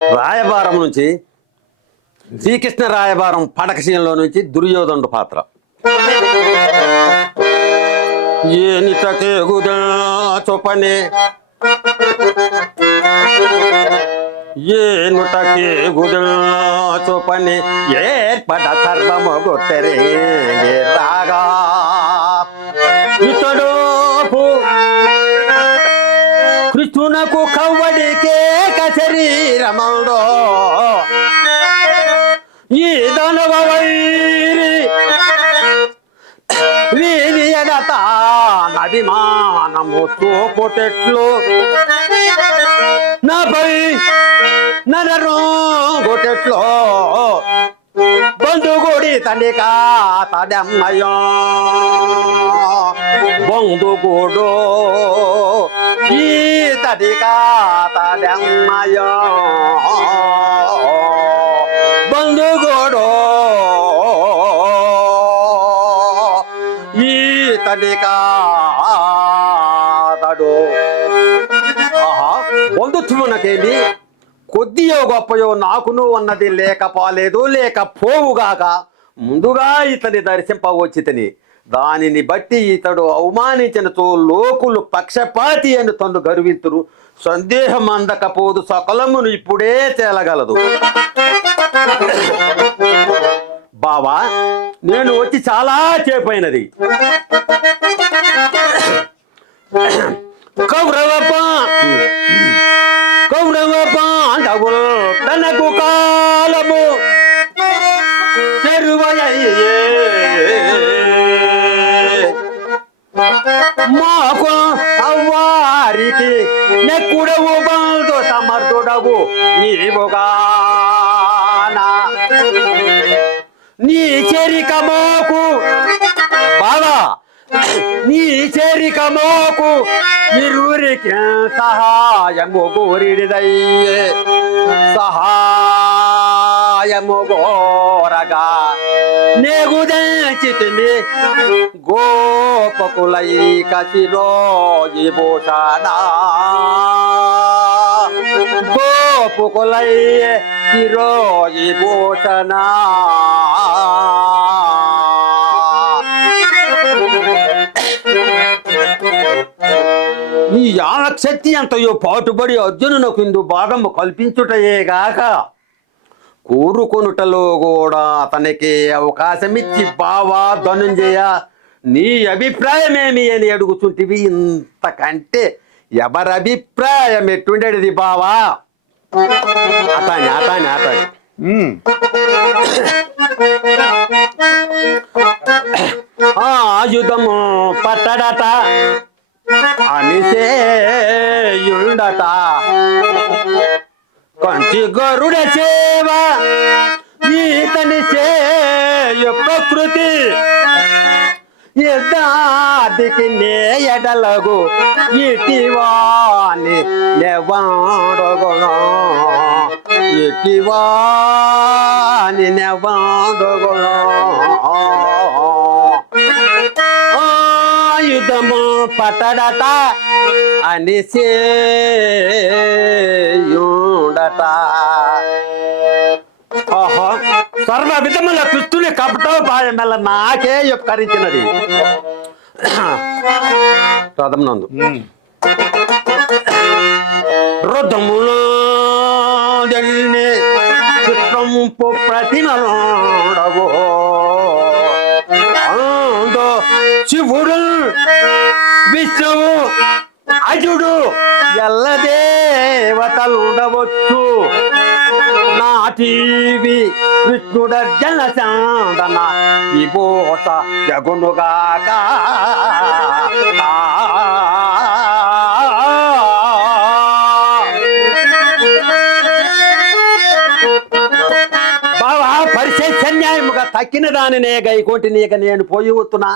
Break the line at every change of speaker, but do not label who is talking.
రాయబారం నుంచి శ్రీకృష్ణ రాయబారం పడకశీలంలో నుంచి దుర్యోధనుడు పాత్ర. ఏనితకే గుదా చొపనే ఏనుటకే గుదా ఏర్పడ సర్వము గొట్టరే రాగా. ఇతడు కృష్ణునకు కవ్వడికే శరీరమందో ఈ దనవ వైరి వీరి ఎడత నదిమానము తోపుటెట్లు నాపై నరరు గొటెట్లో బంధుగుడి తండ్రికా తడమ్మయ్యో తడికా తడమ్మయ్యో బంధుగుడు ఈ ఆహా బంధుత్వమునకేమి కొద్దియో గొప్పయో నాకును అన్నది లేకపాలేదు లేకపోవుగాక ముందుగా ఇతని దర్శింపవచ్చితని. దానిని బట్టి ఇతడు అవమానించినతో లోకులు పక్షపాతి అని తను గర్వింతురు. సందేహం అందకపోదు సకలమును ఇప్పుడే తేలగలదు. బావా నేను వచ్చి చాలా చేపైనది. కౌరవప మాకు అవ్వారికి నెక్కుడవు బంధు సమర్థుడవు నీవుగానా. నీ చెరిక మోకు బాగా నీ చెరిక మోకు ఇరువురికి సహాయము కోరిడిదయ్యే. సహా సహాయము గోరగా నేగుదంచితిమి గోపకులై కసిరోజి భూషణ. గోపుకులై సిరోజి భూషణ. ఈ యానశక్తి అంతయో పాటుబడి అర్జునునకు ఇందు బాధము కల్పించుటయేగాక. కోరుకొనుటలో కూడా అతనికి అవకాశమిచ్చి బావా ధనుంజయ నీ అభిప్రాయమేమి? అని అడుగుతుంటివి. ఇంతకంటే ఎవరి అభిప్రాయం ఎట్టుండేది బావా? అతాని అతాని అతాని. ఆయుధము పట్టడట అనిసేయుండట. కంచి గరుడ సేవ ఈతని చేయు ప్రకృతి. ఎదాదికి నే ఎడలగు ఇటివాని నెవాడగుణం ఇటివాని నెవాడగుణం ఆయుధము పట్టడట అనిసేయుడట ఓహో సర్వ విధముల కృష్ణుని కపటోపాయమల్ల నాకే యొక్కరించినది రథమునందు
ఉమ్.
రథములో చిత్రంపు ప్రతిమలోడవో శివుడు విష్ణువు అజుడు ఎల్ల దేవతలుండవచ్చు నాటివి కృష్ణుడ జన చాందన విభూత జగునుగాక. బావా పరిచయ సన్యాయముగా తక్కిన దానినే గైకోటి నీక నేను పోయి వస్తున్నా